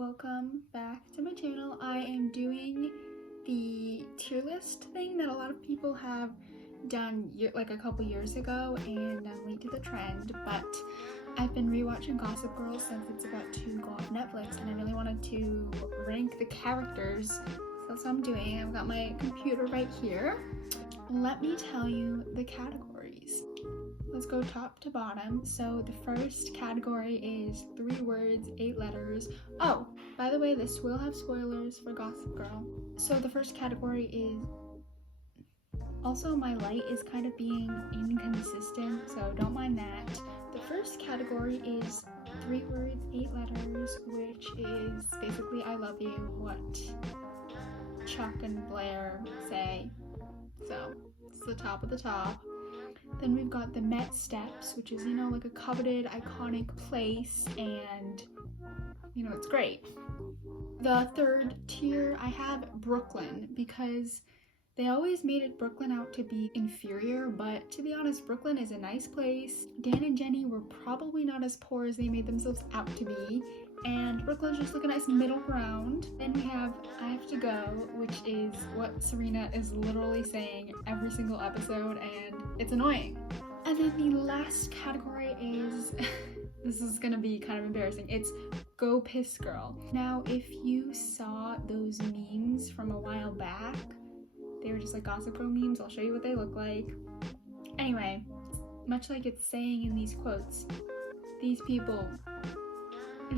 welcome back to my channel. I am doing the tier list thing that a lot of people have done like a couple years ago, and I'm late to the trend, but I've been rewatching Gossip Girl since it's about to go off Netflix, and I really wanted to rank the characters, so that's what I'm doing. I've got my computer right here. Let me tell you the categories. Let's go top to bottom. So the first category is 3 words, 8 letters. Oh, by the way, this will have spoilers for Gossip Girl. So the first category is, also my light is kind of being inconsistent, so don't mind that. The first category is 3 words, 8 letters, which is basically I love you, what Chuck and Blair say. So it's the top of the top. Then we've got the Met Steps, which is, like a coveted, iconic place, and, it's great. The third tier, I have Brooklyn, because they always made it Brooklyn out to be inferior, but to be honest, Brooklyn is a nice place. Dan and Jenny were probably not as poor as they made themselves out to be, and Brooklyn's just like a nice middle ground. Then we have I Have to Go, which is what Serena is literally saying every single episode, and it's annoying. And then the last category is, this is gonna be kind of embarrassing, it's Go Piss Girl. Now, if you saw those memes from a while back, they were just like Gossip Girl memes. I'll show you what they look like. Anyway, much like it's saying in these quotes, these people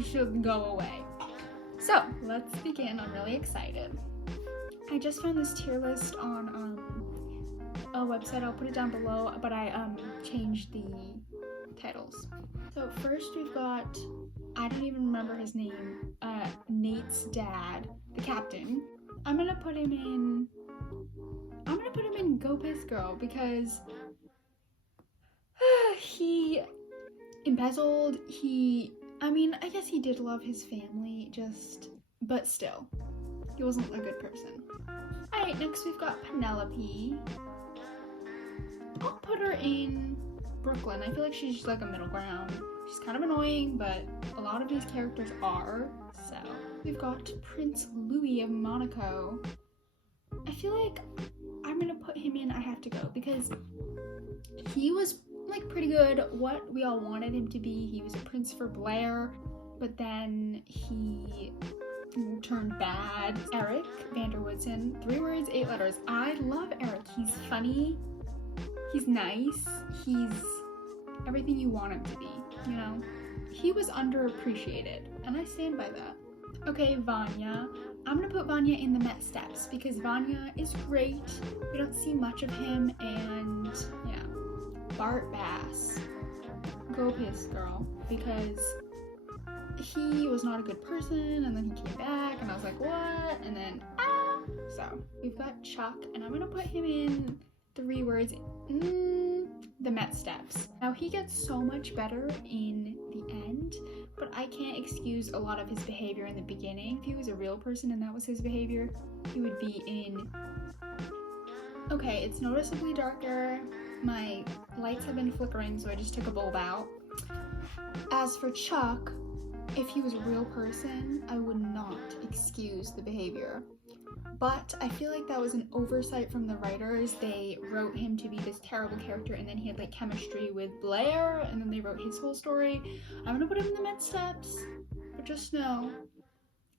should go away. So let's begin. I'm really excited. I just found this tier list on a website. I'll put it down below, but I changed the titles. So first we've got, I don't even remember his name, Nate's dad, the captain. I'm gonna put him in Go Piss Girl, because he embezzled, I guess he did love his family, but still, he wasn't a good person. Alright, next we've got Penelope. I'll put her in Brooklyn. I feel like she's just like a middle ground. She's kind of annoying, but a lot of these characters are, so. We've got Prince Louis of Monaco. I feel like I'm gonna put him in I Have to Go, because he was like pretty good, what we all wanted him to be. He was a prince for Blair, but then he turned bad. Eric Vanderwoodson, 3 words, 8 letters. I love Eric. He's funny, he's nice, he's everything you want him to be, He was underappreciated, and I stand by that. Okay, Vanya. I'm gonna put Vanya in the Met Steps, because Vanya is great. We don't see much of him, and yeah. Bart Bass, Go Piss Girl, because he was not a good person, and then he came back, and I was like, what? And then, So, we've got Chuck, and I'm gonna put him in 3 words, the Met Steps. Now, he gets so much better in the end, but I can't excuse a lot of his behavior in the beginning. If he was a real person and that was his behavior, he would be in... Okay, it's noticeably darker. My lights have been flickering, so I just took a bulb out. As for Chuck, if he was a real person, I would not excuse the behavior. But I feel like that was an oversight from the writers. They wrote him to be this terrible character, and then he had like chemistry with Blair, and then they wrote his whole story. I'm gonna put him in the Met Steps, but just know,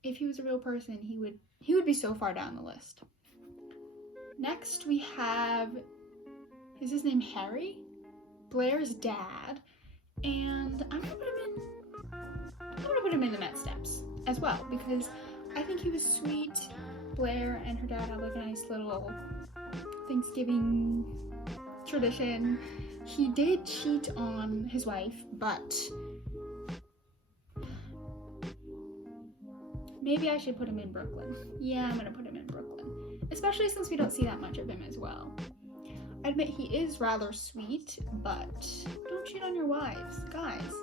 if he was a real person, he would be so far down the list. Next we have, is his name Harry? Blair's dad, and I'm gonna put him in the Met Steps as well, because I think he was sweet. Blair and her dad had like a nice little Thanksgiving tradition. He did cheat on his wife, but maybe I should put him in Brooklyn. Yeah, I'm gonna put him in Brooklyn, especially since we don't see that much of him as well. I admit he is rather sweet, but don't cheat on your wives, guys.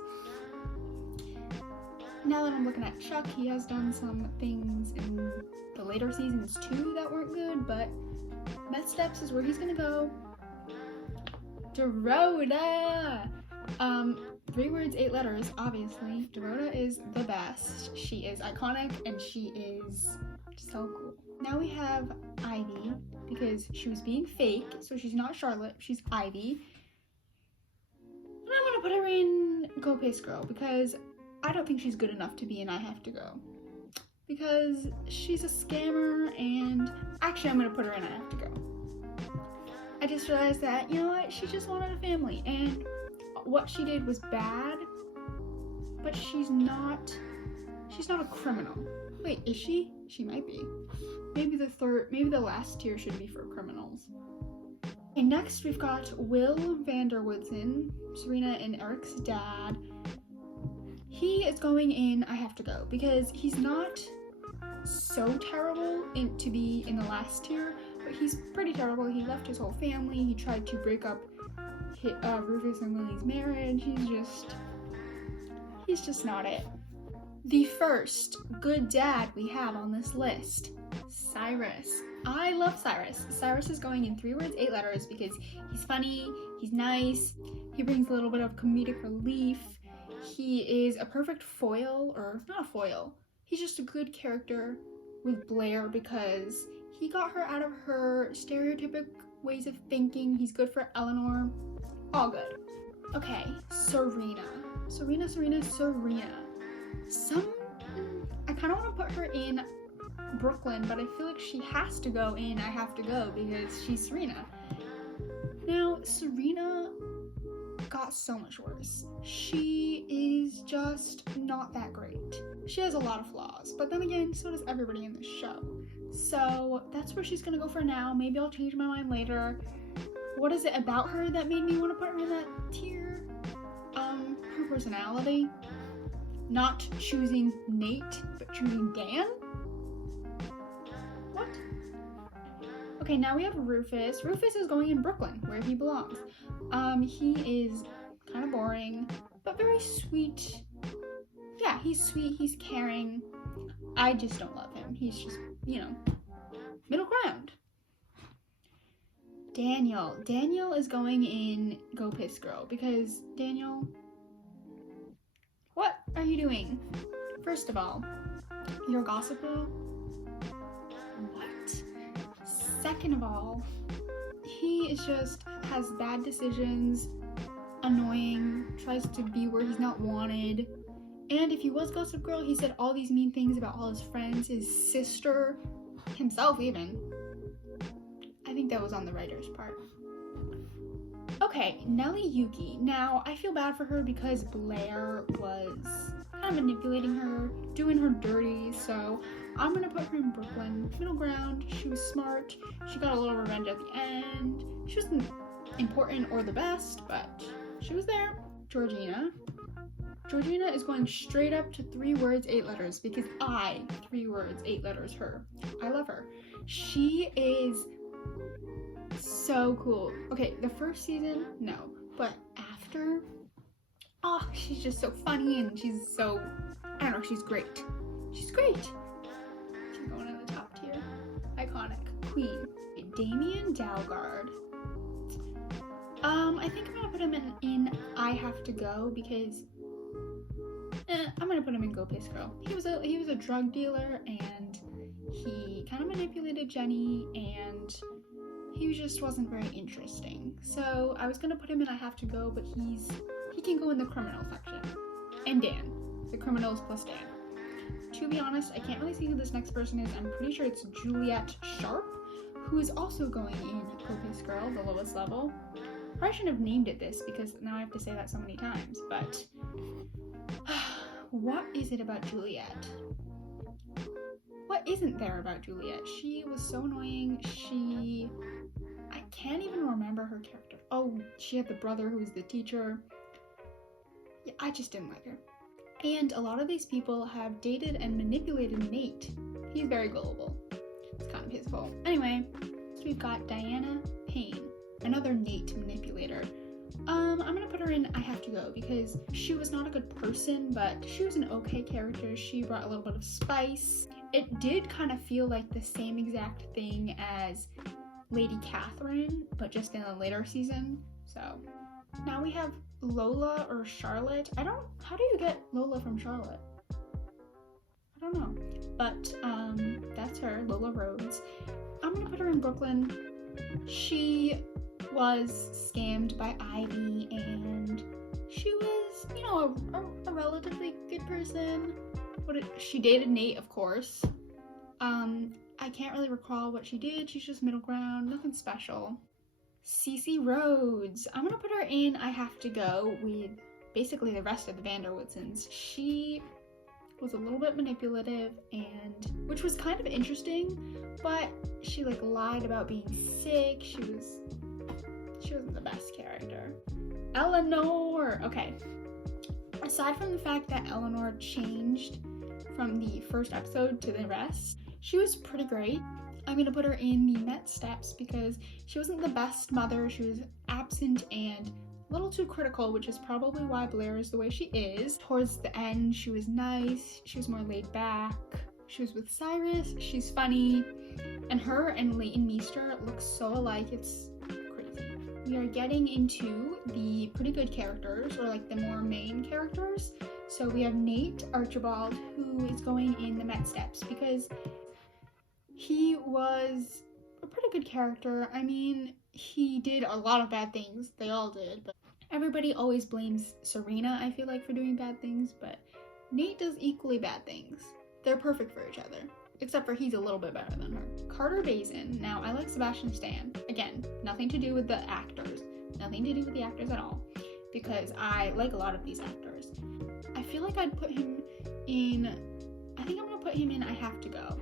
Now that I'm looking at Chuck, he has done some things in the later seasons too that weren't good, but Met Steps is where he's gonna go. Dorota! 3 words, 8 letters, obviously. Dorota is the best. She is iconic and she is so cool. Now we have Ivy, because she was being fake, so she's not Charlotte, she's Ivy. And I'm gonna put her in Go Pace Girl, because I don't think she's good enough to be in I Have to Go. Because she's a scammer, and actually I'm gonna put her in I Have to Go. I just realized that, you know what, she just wanted a family, and what she did was bad, but she's not a criminal. Wait, is she? She might be. Maybe the last tier should be for criminals. Okay, next we've got Will Vanderwoodson, Serena and Eric's dad. He is going in I Have to Go, because he's not so terrible to be in the last tier, but he's pretty terrible. He left his whole family. He tried to break up Rufus and Lily's marriage. He's just not it. The first good dad we have on this list, Cyrus. I love Cyrus. Cyrus is going in 3 words, 8 letters, because he's funny, he's nice, he brings a little bit of comedic relief. He is a perfect foil, or not a foil. He's just a good character with Blair, because he got her out of her stereotypic ways of thinking. He's good for Eleanor. All good. Okay, Serena. I kind of want to put her in Brooklyn, but I feel like she has to go in I Have to Go, because she's Serena. Now, Serena got so much worse. She is just not that great. She has a lot of flaws, but then again, so does everybody in this show. So that's where she's gonna go for now. Maybe I'll change my mind later. What is it about her that made me want to put her in that tier? Her personality. Not choosing Nate, but choosing Dan? What? Okay, now we have Rufus. Rufus is going in Brooklyn, where he belongs. He is kind of boring, but very sweet. Yeah, he's sweet, he's caring. I just don't love him. He's just, middle ground. Daniel. Daniel is going in Go Piss Girl, because Daniel, what are you doing? First of all, you're a gossiper. What? Second of all, he is just has bad decisions, annoying, tries to be where he's not wanted. And if he was Gossip Girl, he said all these mean things about all his friends, his sister, himself even. I think that was on the writer's part. Okay, Nellie Yuki. Now, I feel bad for her because Blair was kind of manipulating her, doing her dirty, so I'm gonna put her in Brooklyn. Middle ground. She was smart. She got a little revenge at the end. She wasn't important or the best, but she was there. Georgina. Georgina is going straight up to 3 words, 8 letters, because 3 words, 8 letters, her. I love her. She is so cool. Okay, the first season, no, but after, she's just so funny, and she's so, I don't know, she's great. She's great. She's going in the top tier. Iconic. Queen. Damien Dalgard. I think I'm gonna put him in I Have to Go, because I'm gonna put him in Go Piss Girl. He was a drug dealer, and he kind of manipulated Jenny, and he just wasn't very interesting. So I was gonna put him in I Have to Go, but he can go in the criminal section. And Dan. The criminals plus Dan. To be honest, I can't really see who this next person is. I'm pretty sure it's Juliet Sharp, who is also going in Go Piss Girl, the lowest level. Probably shouldn't have named it this, because now I have to say that so many times, but what is it about Juliet? What isn't there about Juliet? She was so annoying. I can't even remember her character. Oh, she had the brother who was the teacher. Yeah, I just didn't like her. And a lot of these people have dated and manipulated Nate. He's very gullible. It's kind of his fault. Anyway, so we've got Diana Payne, another Nate manipulator. I'm gonna put her in I Have to Go, because she was not a good person, but she was an okay character. She brought a little bit of spice. It did kind of feel like the same exact thing as Lady Catherine, but just in a later season. So now we have Lola or Charlotte. How do you get Lola from Charlotte? I don't know. But that's her, Lola Rhodes. I'm gonna put her in Brooklyn. She was scammed by Ivy, and she was, you know, a relatively good person. She dated Nate, of course. I can't really recall what she did. She's just middle ground, nothing special. Cece Rhodes. I'm gonna put her in I Have to Go with basically the rest of the Vanderwoodsons. She was a little bit manipulative, and which was kind of interesting, but she like lied about being sick. She wasn't the best character. Eleanor. Okay. Aside from the fact that Eleanor changed from the first episode to the rest, she was pretty great. I'm gonna put her in the Met Steps because she wasn't the best mother. She was absent and a little too critical, which is probably why Blair is the way she is. Towards the end, she was nice. She was more laid back. She was with Cyrus. She's funny. And her and Leighton Meester look so alike. It's crazy. We are getting into the pretty good characters, or like the more main characters. So we have Nate Archibald, who is going in the Met Steps because he was a pretty good character. I mean, he did a lot of bad things. They all did, but everybody always blames Serena, I feel like, for doing bad things, but Nate does equally bad things. They're perfect for each other, except for he's a little bit better than her. Carter Bazin. Now, I like Sebastian Stan. Again, nothing to do with the actors. Nothing to do with the actors at all, because I like a lot of these actors. I feel like I'd put him in, I think I'm gonna put him in I Have to Go,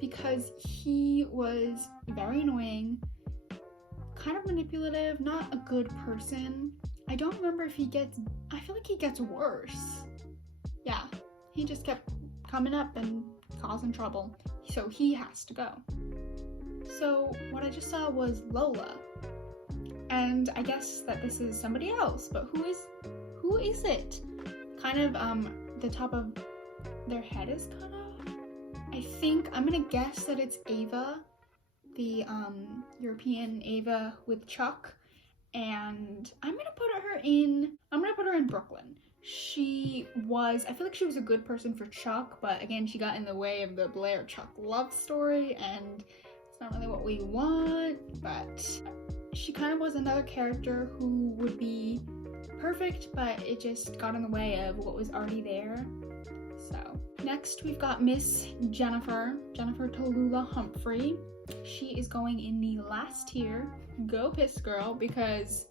because he was very annoying, kind of manipulative, not a good person. I don't remember if I feel like he gets worse. Yeah, he just kept coming up and causing trouble, so he has to go. So what I just saw was Lola, and I guess that this is somebody else, but who is it? Kind of the top of their head is cut off. I think I'm gonna guess that it's Ava, the European Ava with Chuck, and I'm gonna put her in Brooklyn. I feel like she was a good person for Chuck, but again, she got in the way of the Blair Chuck love story, and it's not really what we want. But she kind of was another character who would be perfect, but it just got in the way of what was already there. So next we've got Miss Jennifer Tallulah Humphrey. She is going in the last tier. Go Piss Girl, because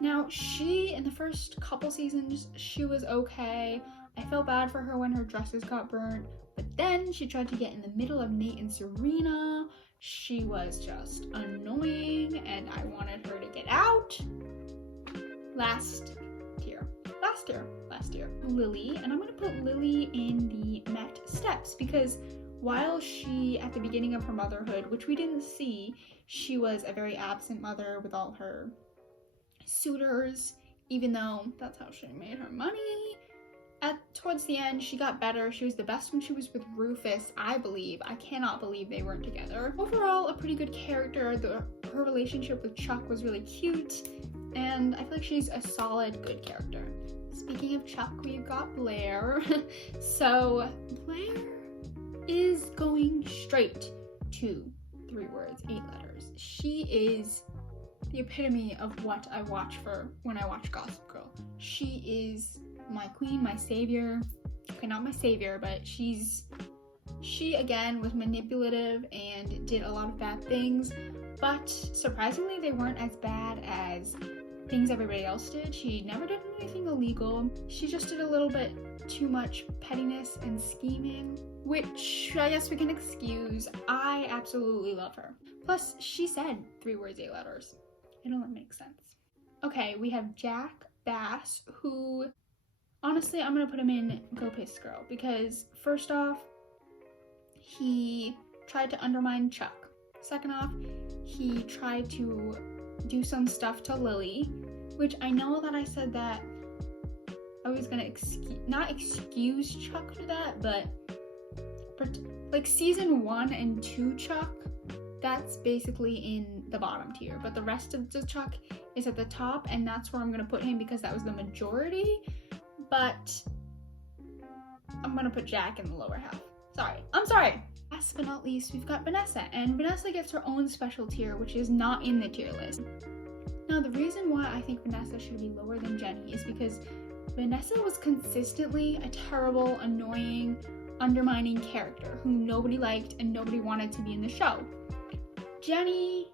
now in the first couple seasons, she was okay. I felt bad for her when her dresses got burnt, but then she tried to get in the middle of Nate and Serena. She was just annoying, and I wanted her to get out. Last tier. Lily, and I'm gonna put Lily in the Met Steps because while she, at the beginning of her motherhood, which we didn't see, she was a very absent mother with all her suitors, even though that's how she made her money. Towards the end, she got better. She was the best when she was with Rufus, I believe. I cannot believe they weren't together. Overall, a pretty good character. Her relationship with Chuck was really cute, and I feel like she's a solid, good character. Speaking of Chuck, we've got Blair. So, Blair is going straight to 3 words, 8 letters. She is the epitome of what I watch for when I watch Gossip Girl. She is my queen, my savior. Okay, not my savior, but she again was manipulative and did a lot of bad things, but surprisingly they weren't as bad as things everybody else did. She never did anything illegal. She just did a little bit too much pettiness and scheming, which I guess we can excuse. I absolutely love her. Plus, she said 3 words, 8 letters. It don't make sense. Okay, we have Jack Bass, who, honestly, I'm gonna put him in Go Piss Girl, because first off, he tried to undermine Chuck. Second off, he tried to do some stuff to Lily, which I know that I said that I was gonna not excuse Chuck for that, but like season 1 and 2 Chuck that's basically in the bottom tier, but the rest of the Chuck is at the top, and that's where I'm gonna put him because that was the majority, but I'm gonna put Jack in the lower half. I'm sorry. Last but not least, we've got Vanessa, and Vanessa gets her own special tier, which is not in the tier list. Now, the reason why I think Vanessa should be lower than Jenny is because Vanessa was consistently a terrible, annoying, undermining character who nobody liked and nobody wanted to be in the show. Jenny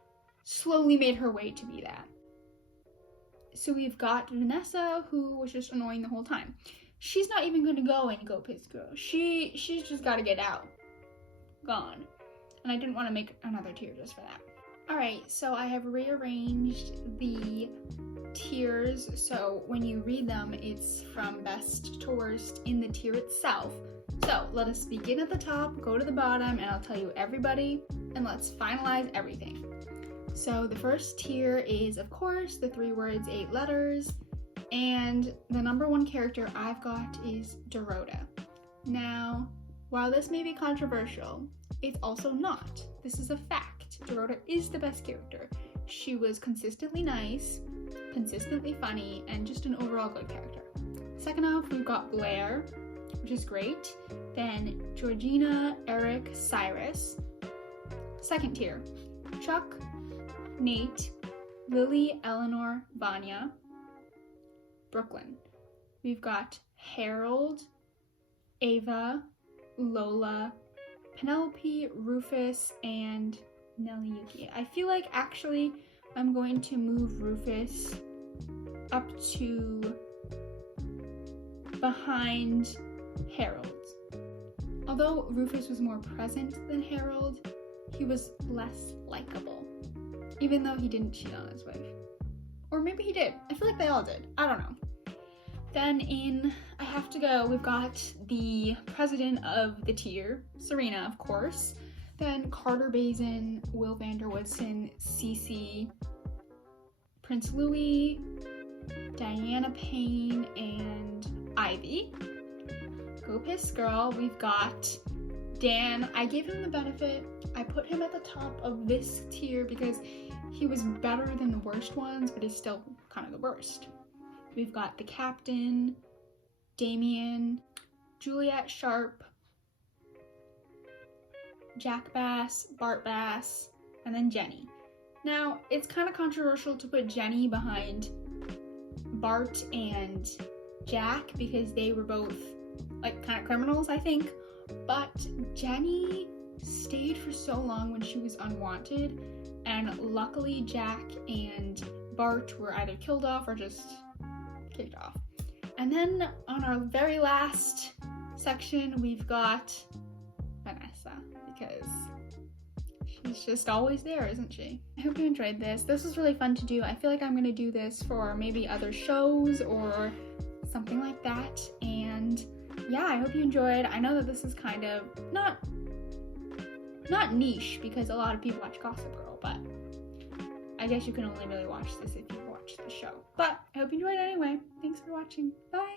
slowly made her way to be that. So we've got Vanessa, who was just annoying the whole time. She's not even gonna go and go vsco. She's just gotta get out. Gone. And I didn't want to make another tier just for that. Alright, so I have rearranged the tiers, so when you read them, it's from best to worst in the tier itself. So let us begin at the top, go to the bottom, and I'll tell you everybody, and let's finalize everything. So the first tier is, of course, the 3 words, 8 letters, and the number 1 character I've got is Dorota. Now, while this may be controversial, it's also not. This is a fact. Dorota is the best character. She was consistently nice, consistently funny, and just an overall good character. Second off, we've got Blair, which is great. Then Georgina, Eric, Cyrus. Second tier, Chuck, Nate, Lily, Eleanor, Vanya, Brooklyn. We've got Harold, Ava, Lola, Penelope, Rufus, and Nellyuki. I feel like actually I'm going to move Rufus up to behind Harold. Although Rufus was more present than Harold, he was less likable, even though he didn't cheat on his wife. Or maybe he did. I feel like they all did. I don't know. Then in I Have to Go, we've got the president of the tier, Serena, of course. Then Carter Bazin, Will Vanderwoodson, Cece, Prince Louis, Diana Payne, and Ivy. Go Piss Girl, we've got Dan. I gave him the benefit. I put him at the top of this tier because he was better than the worst ones, but he's still kind of the worst. We've got the captain, Damien, Juliet Sharp, Jack Bass, Bart Bass, and then Jenny. Now, it's kind of controversial to put Jenny behind Bart and Jack because they were both like kind of criminals, I think. But Jenny stayed for so long when she was unwanted, and luckily Jack and Bart were either killed off or just kicked off. And then on our very last section, we've got Vanessa, because she's just always there, isn't she? I hope you enjoyed this. This was really fun to do. I feel like I'm gonna do this for maybe other shows or something like that. And yeah, I hope you enjoyed. I know that this is kind of not niche because a lot of people watch Gossip Girl, but I guess you can only really watch this if you watch the show. But I hope you enjoyed it anyway. Thanks for watching. Bye!